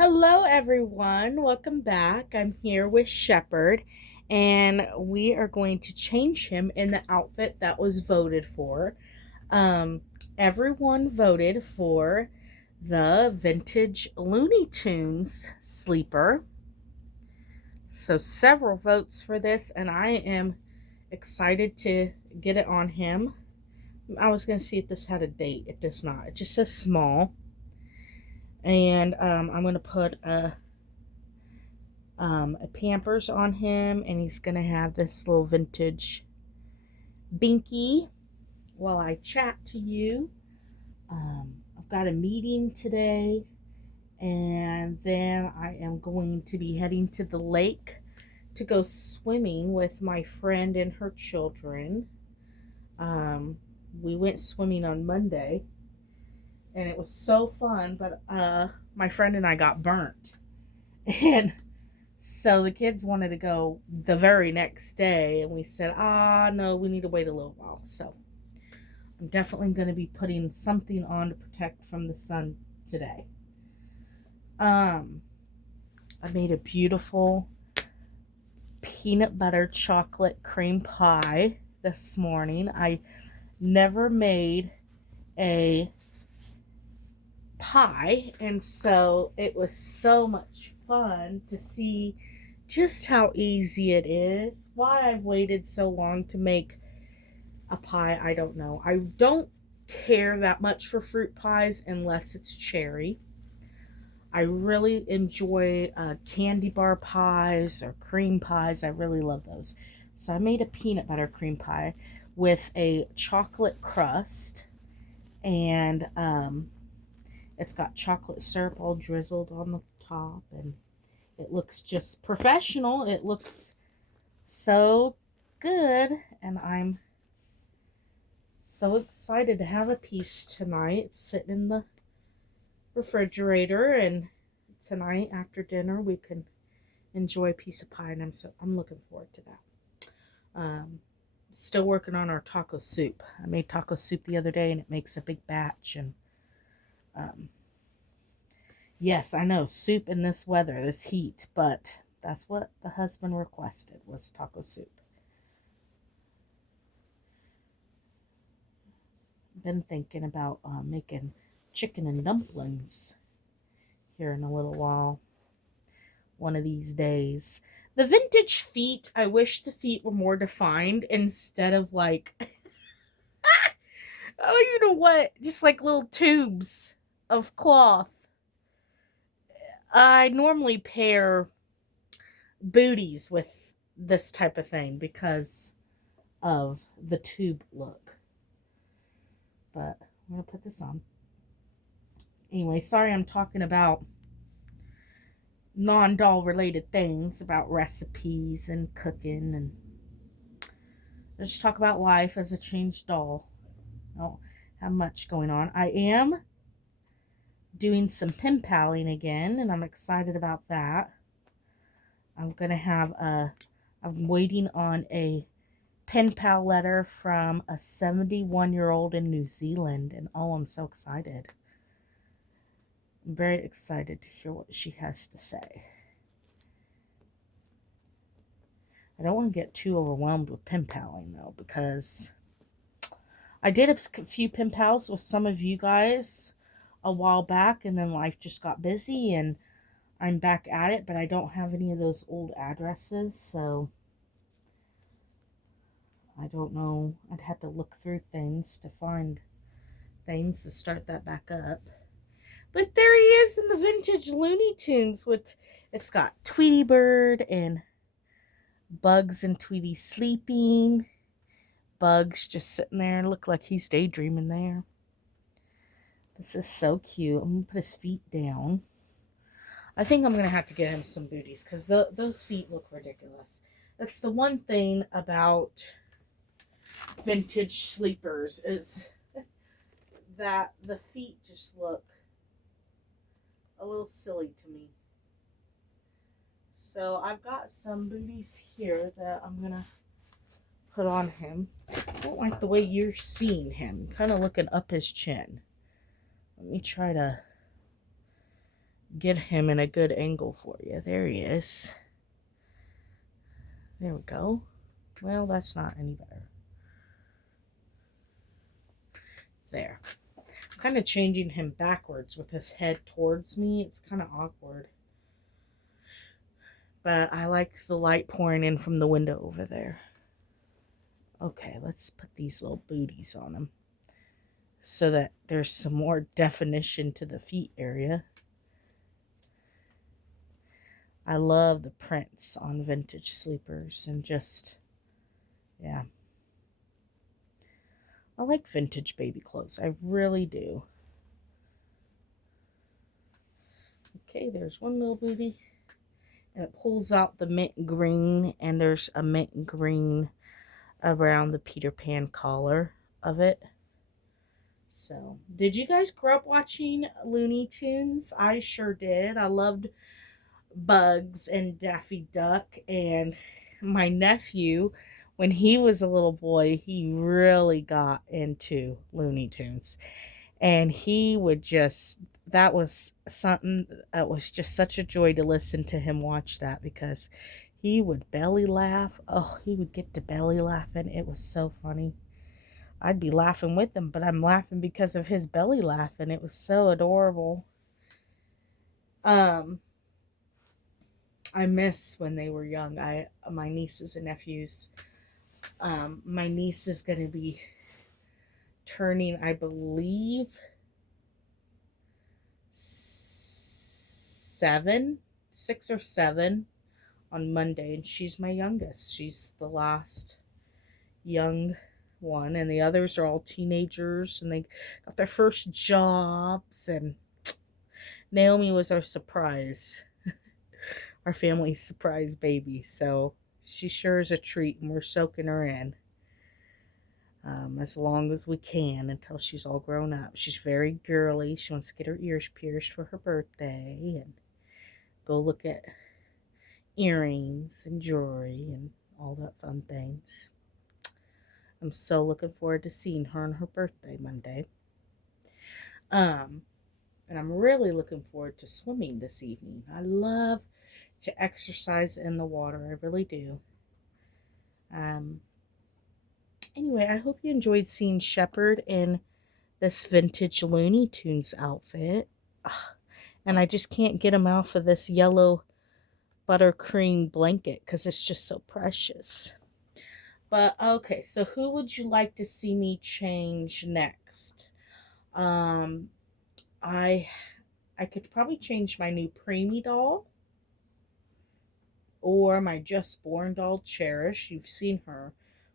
Hello, everyone. Welcome back. I'm here with Shepherd, and we are going to change him in the outfit that was voted for. Um, Everyone voted for the vintage Looney Tunes sleeper. So, several votes for this, and I am excited to get it on him. I was going to see if this had a date. It does not, it just says small. And I'm going to put a Pampers on him, and he's gonna have this little vintage binky while I chat to you. I've got a meeting today, and then I am going to be heading to the lake to go swimming with my friend and her children. We went swimming on Monday, and it was so fun, but my friend and I got burnt. And so the kids wanted to go the very next day, and we said, no, we need to wait a little while. So I'm definitely going to be putting something on to protect from the sun today. I made a beautiful peanut butter chocolate cream pie this morning. I never made a pie, and so it was so much fun to see just how easy it is. Why I've waited so long to make a pie, I don't know. I don't care that much for fruit pies unless it's cherry. I really enjoy candy bar pies or cream pies. I really love those. So I made a peanut butter cream pie with a chocolate crust, and it's got chocolate syrup all drizzled on the top, and it looks just professional. It looks so good, and I'm so excited to have a piece tonight. It's sitting in the refrigerator, and tonight after dinner we can enjoy a piece of pie, and I'm looking forward to that. Still working on our taco soup. I made taco soup the other day, and it makes a big batch, and yes, I know, soup in this weather, this heat, but that's what the husband requested, was taco soup. Been thinking about making chicken and dumplings here in a little while. One of these days. The vintage feet, I wish the feet were more defined instead of like, oh, you know what? Just like little tubes of cloth. I normally pair booties with this type of thing because of the tube look. But I'm going to put this on. Anyway, sorry I'm talking about non-doll related things, about recipes and cooking, and let's just talk about life as a changed doll. I don't have much going on. I am doing some pen paling again, and I'm excited about that. I'm waiting on a pen pal letter from a 71-year-old in New Zealand, and oh, I'm so excited. I'm very excited to hear what she has to say. I don't want to get too overwhelmed with pen paling, though, because I did a few pen pals with some of you guys a while back, and then life just got busy, and I'm back at it, but I don't have any of those old addresses, so I don't know. I'd have to look through things to find things to start that back up. But there he is in the vintage Looney Tunes it's got Tweety Bird and Bugs and Tweety sleeping. Bugs just sitting there, look like he's daydreaming there. This is so cute. I'm going to put his feet down. I think I'm going to have to get him some booties because those feet look ridiculous. That's the one thing about vintage sleepers is that the feet just look a little silly to me. So I've got some booties here that I'm going to put on him. I don't like the way you're seeing him. Kind of looking up his chin. Let me try to get him in a good angle for you. There he is. There we go. Well, that's not any better. There. I'm kind of changing him backwards with his head towards me. It's kind of awkward. But I like the light pouring in from the window over there. Okay, let's put these little booties on him so that there's some more definition to the feet area. I love the prints on vintage sleepers and just, yeah. I like vintage baby clothes. I really do. Okay, there's one little booty. And it pulls out the mint green, and there's a mint green around the Peter Pan collar of it. So, did you guys grow up watching Looney Tunes? I sure did. I loved Bugs and Daffy Duck, and my nephew, when he was a little boy, he really got into Looney Tunes. And he would just, that was something that was just such a joy to listen to him watch that, because he would belly laugh. Oh, he would get to belly laughing. It was so funny. I'd be laughing with him, but I'm laughing because of his belly laughing. It was so adorable. I miss when they were young. My nieces and nephews. My niece is going to be turning, I believe, 6 or 7 on Monday, and she's my youngest. She's the last young one, and the others are all teenagers, and they got their first jobs, and Naomi was our surprise, our family's surprise baby, so she sure is a treat, and we're soaking her in. As long as we can until she's all grown up. She's very girly. She wants to get her ears pierced for her birthday and go look at earrings and jewelry and all that fun things. I'm so looking forward to seeing her on her birthday Monday. And I'm really looking forward to swimming this evening. I love to exercise in the water. I really do. Anyway, I hope you enjoyed seeing Shepherd in this vintage Looney Tunes outfit. And I just can't get him off of this yellow buttercream blanket because it's just so precious. But, okay, so who would you like to see me change next? I could probably change my new preemie doll. Or my Just Born doll, Cherish. You've seen her.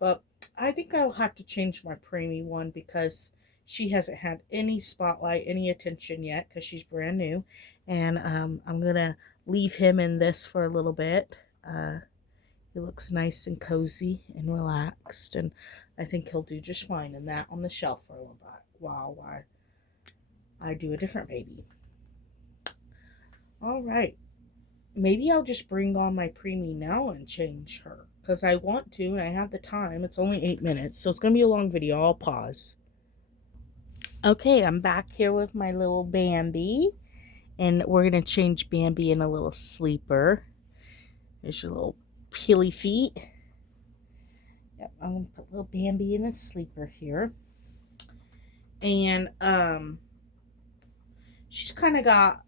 But I think I'll have to change my preemie one because she hasn't had any spotlight, any attention yet because she's brand new. And I'm going to leave him in this for a little bit. He looks nice and cozy and relaxed. And I think he'll do just fine in that on the shelf for a little bit while I do a different baby. All right. Maybe I'll just bring on my preemie now and change her. Because I want to and I have the time. It's only 8 minutes. So it's going to be a long video. I'll pause. Okay, I'm back here with my little Bambi. And we're going to change Bambi in a little sleeper. There's your little peely feet. Yep, I'm going to put little Bambi in a sleeper here. And she's kind of got...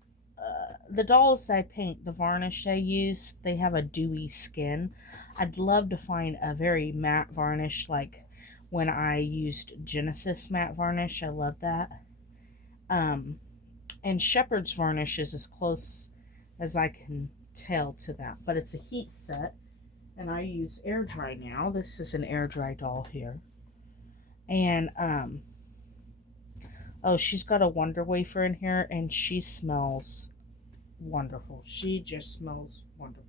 the dolls I paint, the varnish I use, they have a dewy skin. I'd love to find a very matte varnish like when I used Genesis matte varnish. I love that. And Shepherd's varnish is as close as I can tell to that. But it's a heat set. And I use air dry now. This is an air dry doll here. And, oh, she's got a Wonder Wafer in here. And she smells wonderful. She just smells wonderful.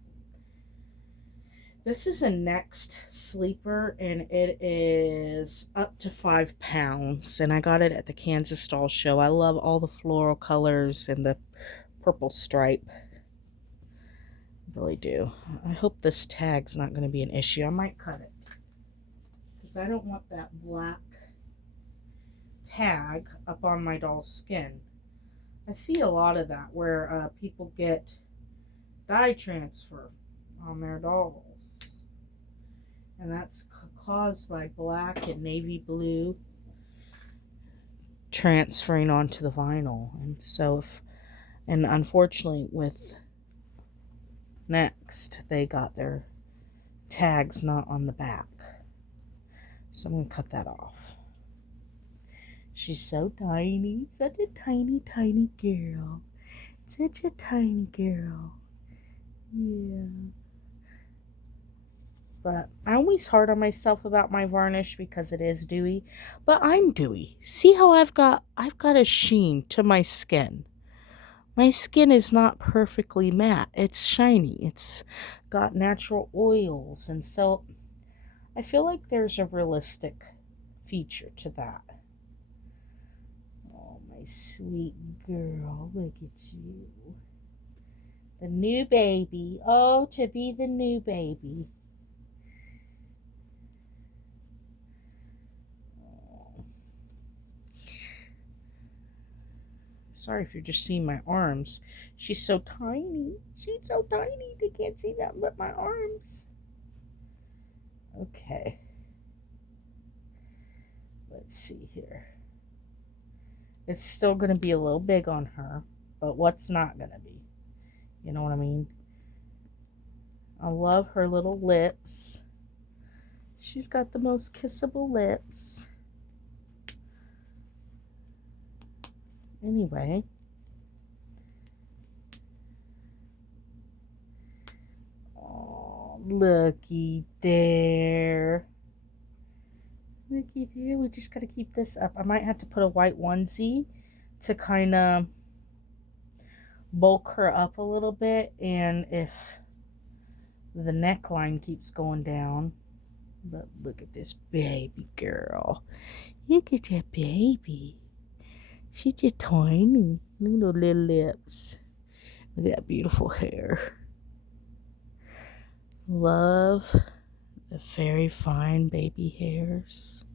This is a Next sleeper, and it is up to 5 pounds, and I got it at the Kansas Doll Show. I love all the floral colors and the purple stripe. I really do. I hope this tag's not going to be an issue. I might cut it because I don't want that black tag up on my doll's skin. I see a lot of that where people get dye transfer on their dolls. And that's caused by black and navy blue transferring onto the vinyl. And so and unfortunately with Next, they got their tags not on the back. So I'm going to cut that off. She's so tiny. Such a tiny, tiny girl. Such a tiny girl. Yeah. But I'm always hard on myself about my varnish because it is dewy. But I'm dewy. See how I've got a sheen to my skin. My skin is not perfectly matte. It's shiny. It's got natural oils. And so I feel like there's a realistic feature to that. Oh, my sweet girl. Look at you. The new baby. Oh, to be the new baby. Sorry if you're just seeing my arms. She's so tiny. She's so tiny. They can't see that but my arms. Okay. Let's see here. It's still going to be a little big on her. But what's not going to be? You know what I mean? I love her little lips. She's got the most kissable lips. Anyway. Oh, looky there. Looky there. We just got to keep this up. I might have to put a white onesie to kind of bulk her up a little bit. And if the neckline keeps going down. But look at this baby girl. Look at that baby. She's just tiny. Look at those little lips. Look at that beautiful hair. Love the very fine baby hairs.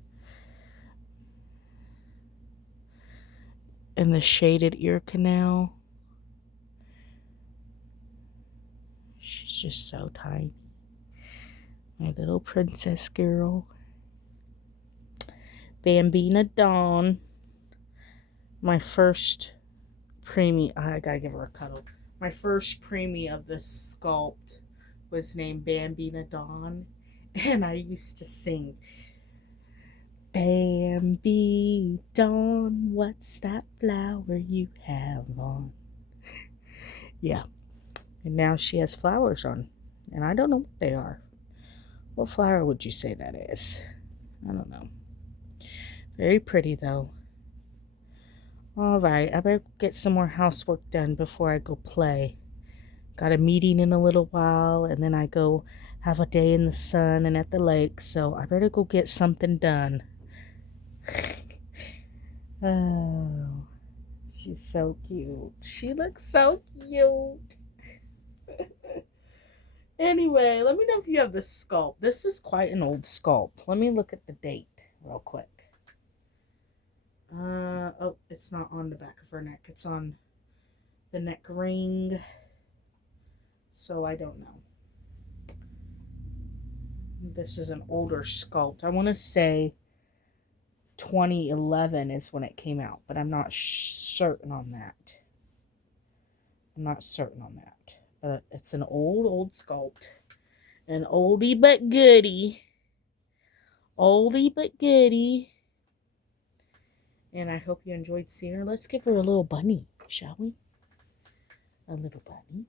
And the shaded ear canal. She's just so tiny. My little princess girl. Bambina Dawn. My first preemie. I gotta give her a cuddle. My first preemie of this sculpt was named Bambina Dawn. And I used to sing, Bambi Dawn, what's that flower you have on? Yeah. And now she has flowers on. And I don't know what they are. What flower would you say that is? I don't know. Very pretty though. Alright, I better get some more housework done before I go play. Got a meeting in a little while, and then I go have a day in the sun and at the lake, so I better go get something done. Oh, she's so cute. She looks so cute. Anyway, let me know if you have this sculpt. This is quite an old sculpt. Let me look at the date real quick. Oh, it's not on the back of her neck. It's on the neck ring. So I don't know. This is an older sculpt. I want to say 2011 is when it came out, but I'm not certain on that. I'm not certain on that. But it's an old sculpt. An oldie but goodie. Oldie but goodie. And I hope you enjoyed seeing her. Let's give her a little bunny, shall we? A little bunny.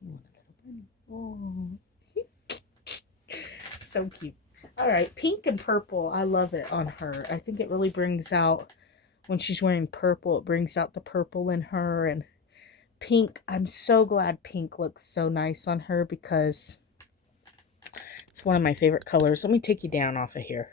You want a little bunny? Oh. So cute. All right, pink and purple. I love it on her. I think it really brings out, when she's wearing purple, it brings out the purple in her. And pink, I'm so glad pink looks so nice on her because it's one of my favorite colors. Let me take you down off of here.